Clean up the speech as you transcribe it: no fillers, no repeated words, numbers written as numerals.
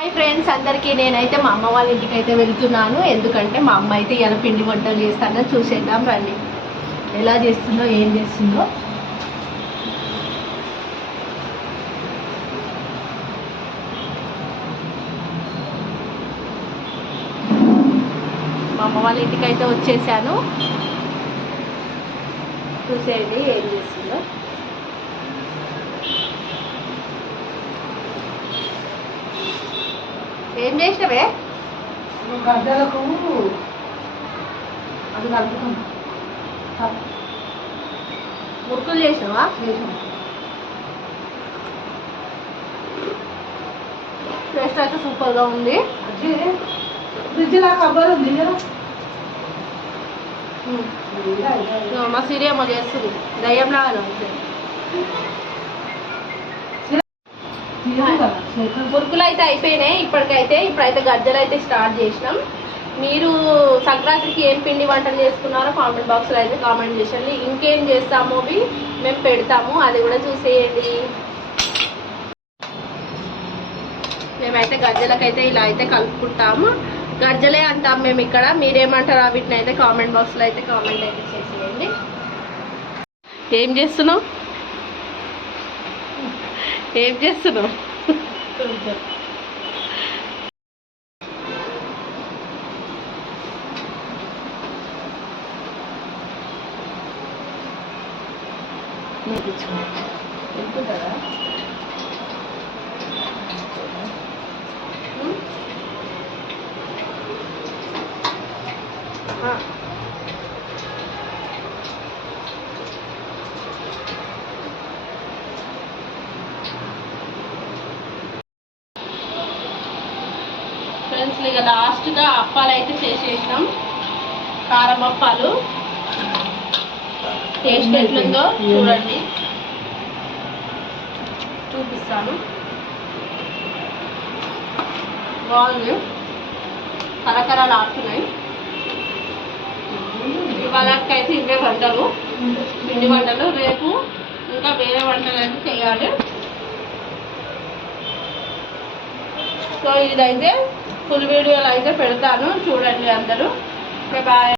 Hi friends అందరికీ, నేనైతే మా అమ్మ వాళ్ళ ఇంటికి అయితే వెళ్తున్నాను. ఎందుకంటే మా అమ్మ అయితే ఇలా పిండి వంటలు చేస్తానని చూసేద్దాం రండి. ఎలా చేస్తుందో ఏం చేస్తుందో. మా అమ్మ వాళ్ళ ఇంటికి అయితే వచ్చేసాను. చూసేయండి ఏం చేస్తుందో. ఏం చేసినవే? గడ్డలకు అది కలుపుతాం. మురుకులు చేసినావా? టేస్ట్ అయితే సూపర్గా ఉంది. ఫ్రిడ్జ్ లా కబ్బర్ ఉంది కదా. మా సిరియమ్మ చేస్తుంది దయ్యంలాగానే ఉంది. మురుకులు అయితే అయిపోయినాయి. ఇప్పుడైతే గజ్జలు అయితే స్టార్ట్ చేసినాం. మీరు సంక్రాంతికి ఏం పిండి వంటలు చేసుకున్నారో కామెంట్ బాక్స్లో అయితే కామెంట్ చేయండి. ఇంకేం చేస్తామో మేము పెడతాము, అది కూడా చూసేయండి. మేమైతే గజ్జలకైతే ఇలా అయితే కలుపుకుంటాము. గజ్జలే అంటాం మేము ఇక్కడ. మీరేమంటారు వీటిని అయితే కామెంట్ బాక్స్లో అయితే కామెంట్ అయితే చేసేయండి. ఏం చేస్తున్నావు? ఏం చేస్తున్నావు? ఎక్కుతారా? ఫ్రెండ్స్ ఇక లాస్ట్గా అప్పాలు అయితే చేసేసినాం. కారం అప్పాలు. టేస్ట్ ఎట్లుందో చూడండి, చూపిస్తాను. బాగుంది, కరకరాలు ఆడుతున్నాయి. ఇవాళకైతే ఇవే వంటలు, పిండి వంటలు. రేపు ఇంకా వేరే వంటలు అయితే చేయాలి. సో ఇదైతే ఫుల్ వీడియోలో అయితే పెడతాను, చూడండి అందరూ. బాయ్.